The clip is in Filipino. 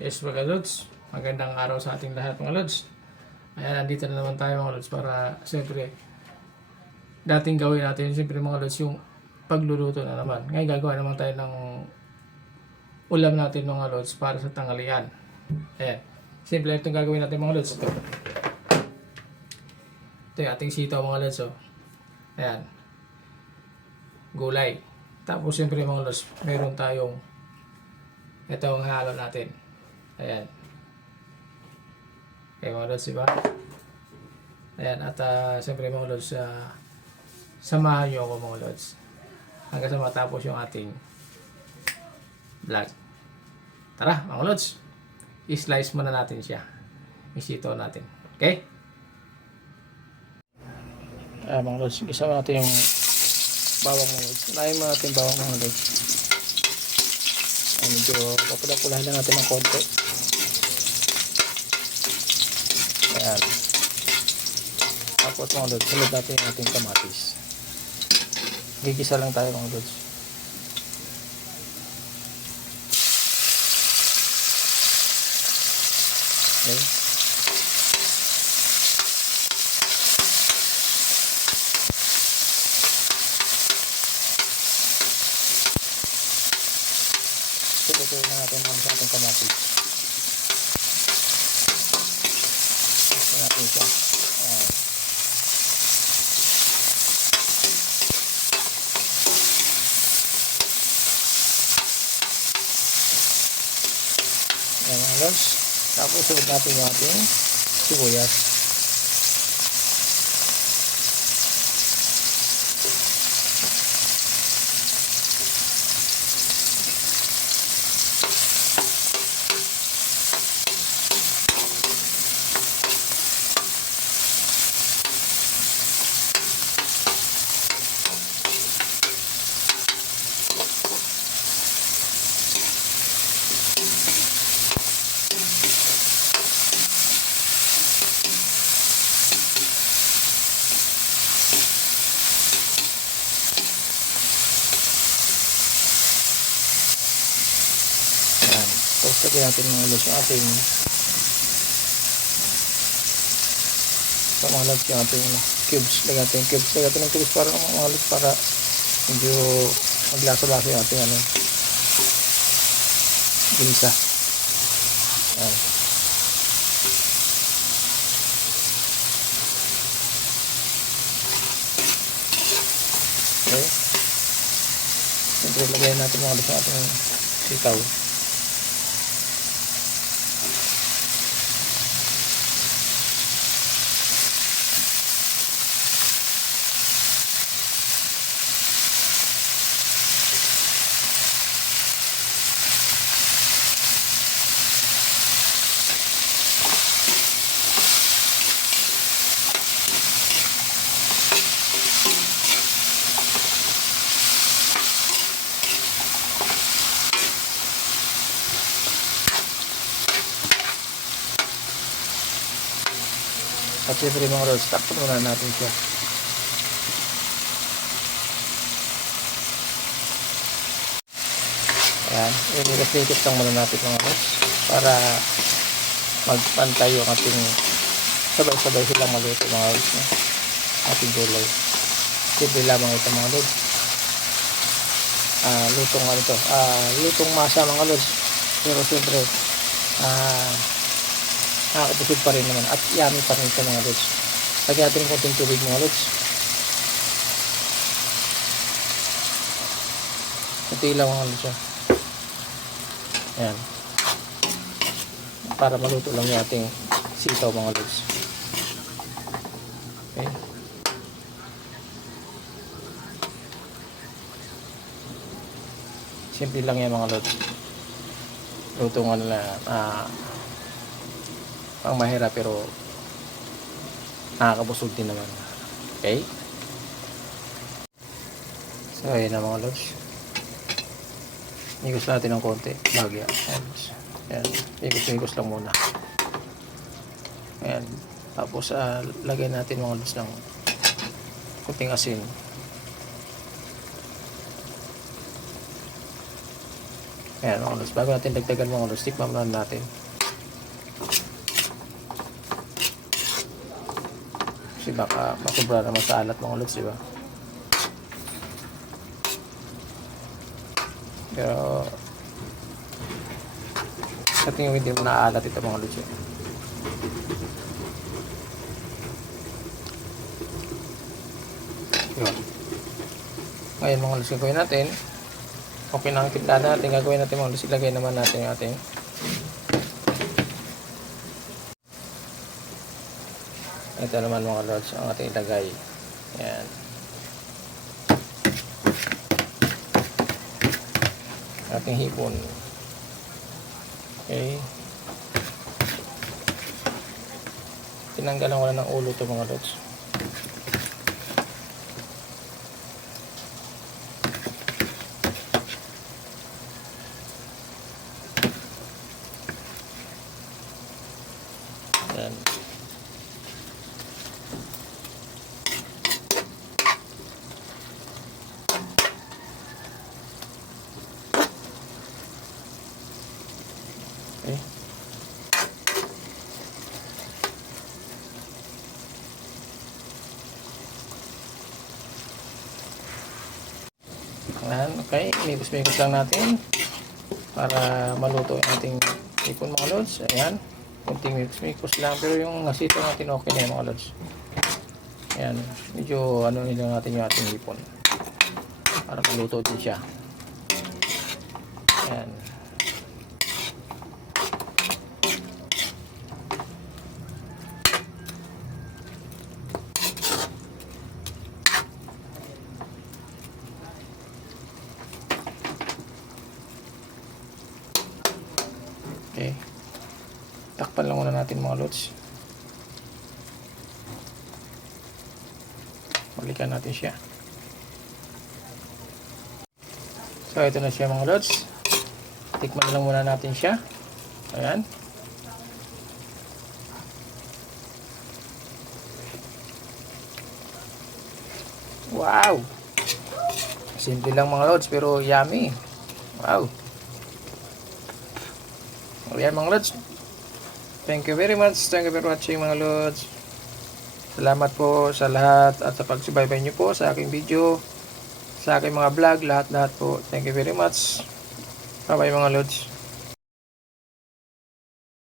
Yes mga lods, magandang araw sa ating lahat mga lods. Ayan, nandito na naman tayo mga lods para siyempre dating gawin natin siyempre mga lods yung pagluluto na naman. Ngayon gagawa naman tayo ng ulam natin mga lods para sa tanghalian. Ayan, simple itong gagawin natin mga lods. Ito yung ating sitaw mga lods. Oh. Ayan, gulay. Tapos siyempre mga lods, meron tayong itong halo natin. Ayan. Okay mga lods, diba? Ayan, at siyempre mga lods, samahan nyo ako mga lods hanggang sa matapos yung ating vlog. Tara mga lods, i-slice muna natin siya. Isito natin. Okay? Mga lods, isama natin yung bawang mga lods. Unahin mo natin bawang mga lods. Medyo papula-pulahin lang natin ng konti. Ayan. Tapos mga lods, sunod natin yung ating kamatis. Gigisa lang tayo mga lods. Okay. Subukin na natin ang ating kamatis. Gusto natin siya. Ayan mga lods. Tapos sunod natin yung ating sibuyas. Tapos lagyan natin mga lods yung ating yung ating cubes. Lagyan natin yung cubes. Lagyan natin yung cubes para mga lods para medyo maglaso-laso yung ating ginisa. Ayan. Okay. Siyempre lagyan natin mga lods yung ating sitaw. At siyempre mga lods, takpan muna natin siya. Ayan, inilas-litis lang muna natin mga lods para magpantay yung ating sabay-sabay silang maluto mga lods. Ating gulay. Siyempre lamang ito mga lods. Lutong masa mga lods. Pero siyempre, nakakapusog pa rin naman at yummy pa rin sa mga lods. Lagyan natin konting tubig mga lods. Kunti lang mga lods. Ayan. Para maluto lang yung ating sitaw mga lods. Okay. Simple lang yan mga lods. Luto nga nila pang mahirap pero nakakabusog din naman. Okay? So ayun na mga lods. Igos natin ng konti. Bagya. Ayan. Igos lang muna. Ayan. Tapos lagay natin mga lods ng kunting asin. Ayan mga lods, bago natin dagdagan mga lods, tikman muna natin. Kasi baka masubra naman sa alat mga lods, diba? Pero sa tingin ko hindi mo naaalat ito mga lods. Yun. Ngayon mga lods, gagawin natin. Okay na ang timplada natin. Gagawin natin mga lods. Ilagay naman natin yung ating ito naman mga lods ang ating ilagay. Yan. Ating hipon. Okay. Tinanggalan ko na ng ulo ito mga lods. Yan. Okay. Ayan, okay. Mikos-mikos lang natin para maluto yung ating hipon mga lods. Ayan. Kunting mikos-mikos lang. Pero yung nasito natin okay na yung mga lods. Ayan. Medyo ano nila natin yung ating hipon para maluto din siya. Ayan. Okay. Takpan lang muna natin mga lods. Balikan natin siya. So ito na siya mga lods. Tikman lang muna natin siya. Ayan. Wow! Simple lang mga lods pero yummy. Wow! Ayan mga lods. Thank you very much. Thank you for watching mga lods. Salamat po sa lahat at sa pagsubaybay nyo po sa aking video, sa aking mga vlog, lahat-lahat po. Thank you very much. Bye bye mga lods.